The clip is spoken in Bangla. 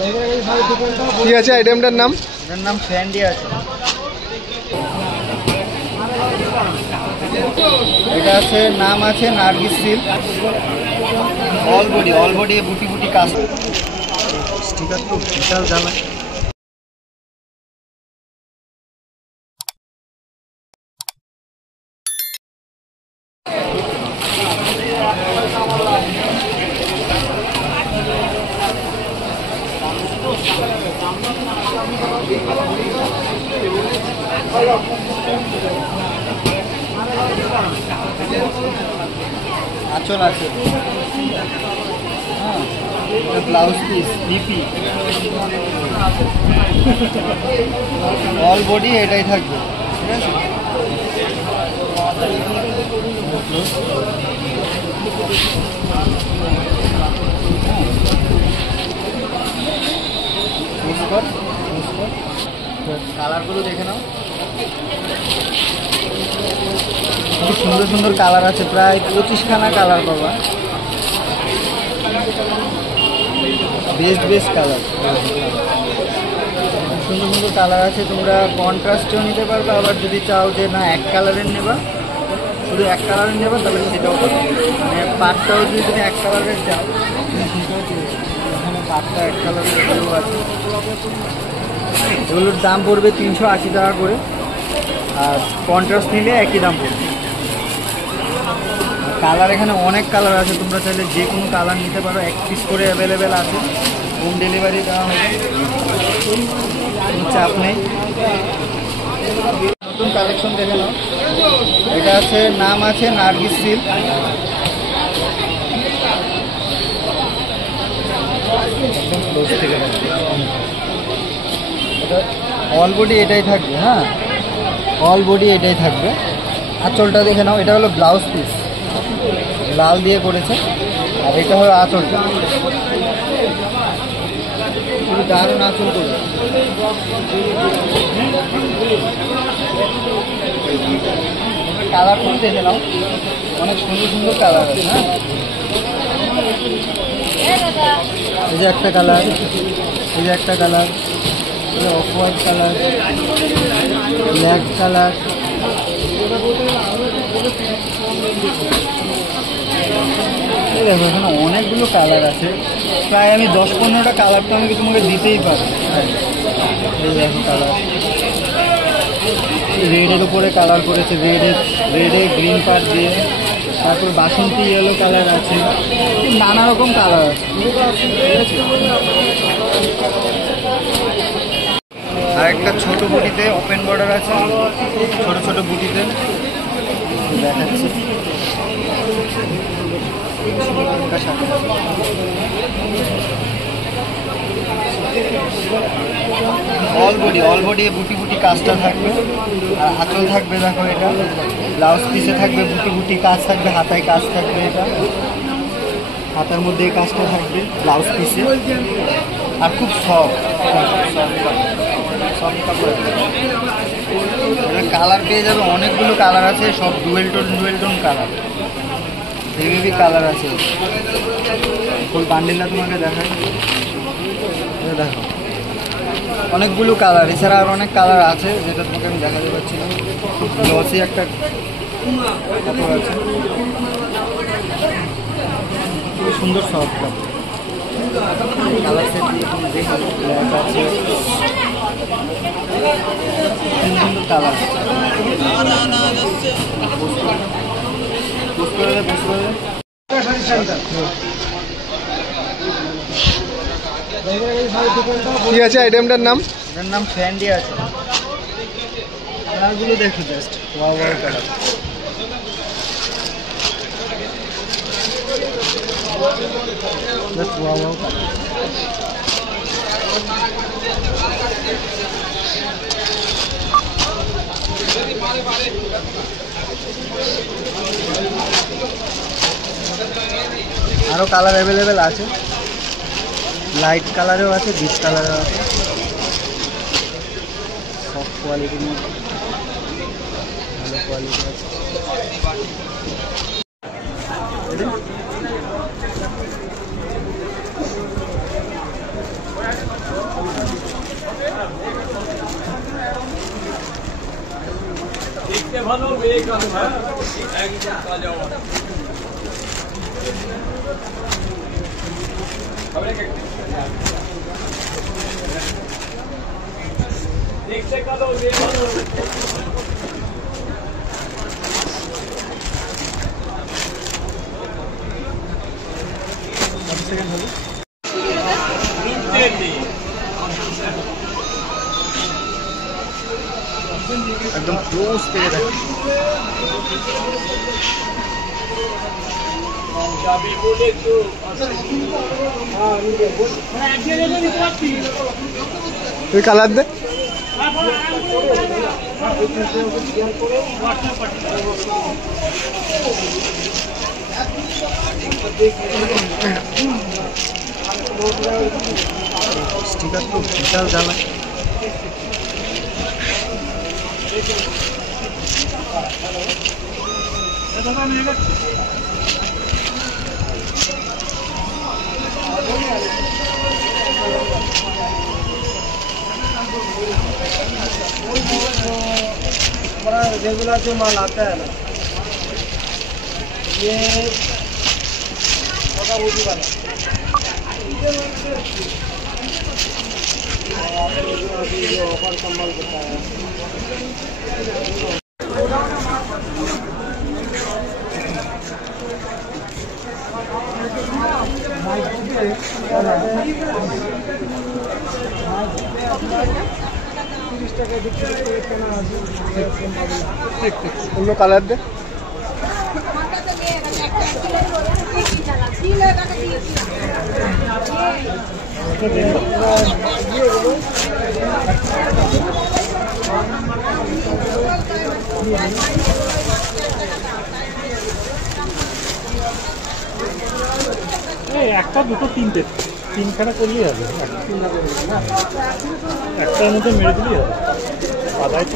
কি আছে আইটেমটার নাম? এটার নাম স্যান্ডি আছে। এটা আছে নাম আছে নার্গিস সিল্ক। অল বডি বুটি বুটি কাজ। স্টিকার তো বিশাল জ্বালা। আঁচল আছে, হ্যাঁ, blouse piece DP all body এটাই থাকবে, ঠিক আছে। কালারগুলো দেখে নাও, খুব সুন্দর সুন্দর কালার আছে, প্রায় 25খানা কালার পাবা। বেস্ট কালার, সুন্দর সুন্দর কালার আছে। তোমরা কন্ট্রাস্টেও নিতে পারবে, আবার যদি চাও যে না এক কালারের নেবা, শুধু এক কালারের নেবা, তাহলে সেটাও পাবে। মানে পাটটাও যদি তুমি এক কালারের চাও, এখানে পাটটা এক কালারের আছে। এগুলোর দাম পড়বে 380 টাকা করে, আর কন্ট্রাস্ট নিলে একই দাম পড়বে। কালার এখানে অনেক কালার আছে, তোমরা চাইলে যে কোনো কালার নিতে পারো। 1 পিস করে অ্যাভেলেবেল আছে, হোম ডেলিভারি দেওয়া হবে, চাপ নেই। নতুন কালেকশন দেখে নাও, এটা আছে নাম আছে নার্গিস সিল্ক। অল বডি এটাই থাকবে, হ্যাঁ, অল বডি এটাই থাকবে। আঁচলটা দেখে নাও, এটা হলো ব্লাউজ পিস, লাল দিয়ে করেছে, আর এটা হলো আঁচলটা, পুরো দারুণ আঁচল করে। কালারগুলো দেখে নাও, অনেক সুন্দর সুন্দর কালার আছে, হ্যাঁ। এই যে একটা কালার, এই যে একটা colour, off white colour, black colour, দেখো এখানে অনেকগুলো কালার আছে, প্রায় আমি 10-15টা কালার তো আমি তোমাকে দিতেই পারি। এই দেখো কালার, রেডের উপরে কালার করেছে, রেডে গ্রিন পার্ট দিয়ে, তারপর বাসন্তী ইয়েলো কালার আছে, নানা রকম কালার আছে। আর একটা ছোট বুটিতে ওপেন বর্ডার আছে, ছোট ছোট বুটিতে দেখাচ্ছি। অল বডি বুটি বুটি কাজটা থাকবে, আর আঁচল থাকবে, দেখো এটা ব্লাউজ পিসে থাকবে, বুটি বুটি কাজ থাকবে, হাতায় কাজ থাকবে, এটা হাতার মধ্যে এই কাজটা থাকবে ব্লাউজ পিসে, আর খুব সফট কাপড়। কালার পেয়ে যাবে, অনেকগুলো কালার আছে, সব dual tone colour, heavy colour আছে। ফুল বান্ডিলটা তোমাকে দেখাই, দেখো অনেকগুলো কালার, এছাড়া আর অনেক কালার আছে যেটা তোমাকে আমি দেখাতে পারছি না। খুব গ্লসি একটা কাপড় আছে, খুবই সুন্দর সফট কাপড়। কালার সেট দেখি, ব্ল্যাক আছে, সুন্দর কালার। কি আছে আইটেমটার নাম? এটার নাম স্যান্ডি আছে। কালারগুলো দেখো, just wow colour. Just wow colour. আরো কালার অ্যাভেলেবেল আছে, লাইট কালারেও আছে, ডিপ কালারেও আছে, সফট কোয়ালিটির মধ্যে ভালো কোয়ালিটি আছে। একদম ক্লোজ থেকে দেখো। তুই কালার দে। স্টিকার তো বিশাল জ্বালা। हमारा रेगुलर जो माल आता है ना, ये होगा रोटी वाला। जो ऑफर का माल होता है অন্য কালার দে। একটা দুটো তিনটে তিনখানা করলেই হবে, একটার মধ্যে মেরে দিলেই হবে। আদায়